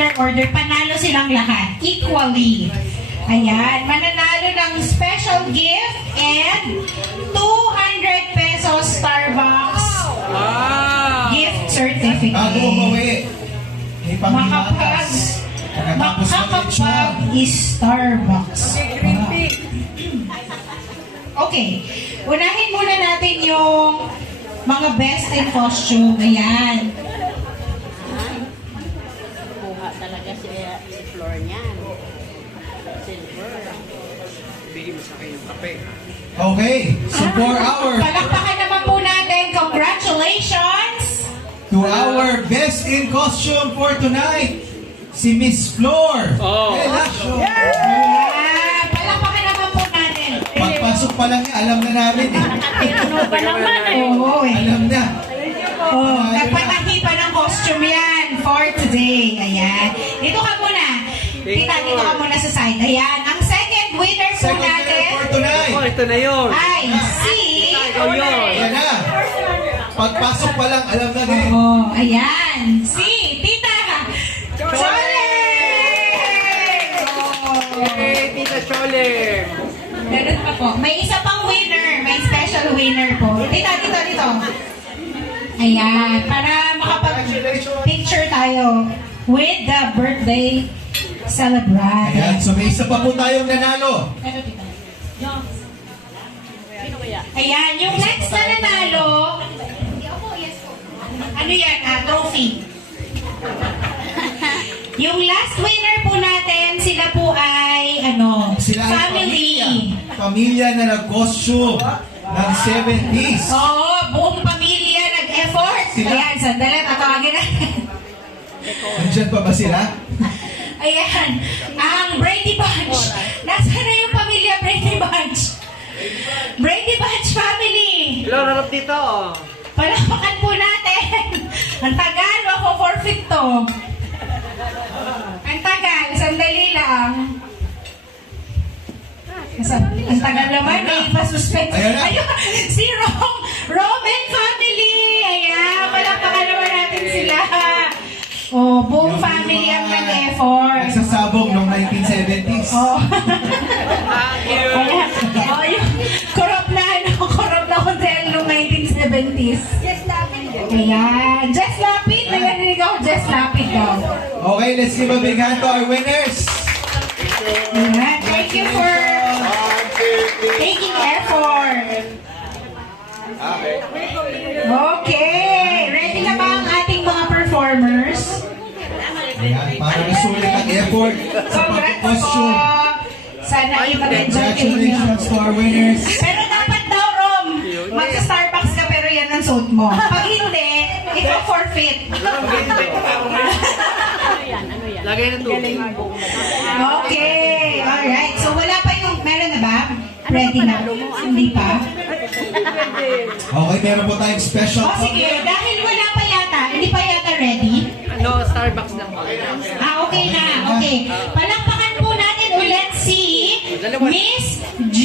regular order, panalo silang lahat. Equally. Ayan, mananalo ng special gift and 200 pesos Starbucks gift certificate. Bago umuwi, may panghimatas. Makakapag Starbucks. Okay, unahin muna natin yung mga best in costume. Ayan. Kuha talaga si floor niyan. Silver. Bigyan mo sa akin yung kape. Okay, so for our Palakpakan naman po natin. Congratulations! to our best in costume for tonight, si Miss Flor. Oh. Ayan, palakpakan naman po natin. Pagpasok pa lang niya, alam na namin eh. Ano ba naman eh? Oo eh. Alam na. Oh, nagpatahi pa ng costume yan for today. Ayan. Dito ka muna. Tita, dito ka muna sa side. Ayan. Ang second winner po Second winner natin for tonight. Oh, ito na yun. ay si... Ikaw yun. Ayan na. Pagpasok pa lang, alam na din. Oh, ayan. Si Tita Chole! Hey, Tita Chole. Ganun pa po. May isa pang winner. May special winner po. Dito. Ayan. Para makapag-picture tayo with the birthday celebrant. Ayan, so may isa pa po tayong nanalo. Ito, tita. Sino kaya? Ayan, yung next na nanalo, ano yan? Trophy. Yung last winner po natin, sila po ay, Sila ay family. Pamilya na nag-costume ng 70s. Oo, buong pamilya nag-effort. Sila? Ayan, sandali, tatawagin natin. Nandiyan pa ba sila? Ayan, ang Brady Bunch. Nasaan na yung pamilya Brady Bunch? Brady Bunch family. Hello, harap dito. Palakpakan po natin. Ang tagal, mako-forfeit to. Ang tagal, sandali lang. Ang tagal naman eh, pa-suspense. Ayan na. Ayun, si Roman family. Ayan, palakpakan naman natin sila. Oh, buong Yung family ang mga nag-effort. Nagsasabong noong 1970s. Oh. Thank you. Oh, yung corrupt na hotel noong 1970s. Ayan. Jess Lapid. Nagarinig ako, Jess Lapid daw. Okay, let's give a big hand to our winners. Ayan. Thank you for taking effort. Okay. Ready na ba ang ating mga performers? Ayan, para masulit ang effort sa Congrats po. pag-costume. Sana ay mag-enjoy kayo. Congratulations to our winners. Pero dapat daw, Rom, magsa-Starbucks ka pero yan ang suit mo. Pag hindi, ikaw forfeit. Ano yan? Lagay ng tubig. Okay. Alright. So wala pa yung, meron na ba? Ready na? Hindi pa? Okay, meron po tayong special. O sige, dahil wala pa yata, hindi pa yata ready? Ano, Starbucks lang po. Okay na. Okay. Palakpakan po natin ulit si Miss G.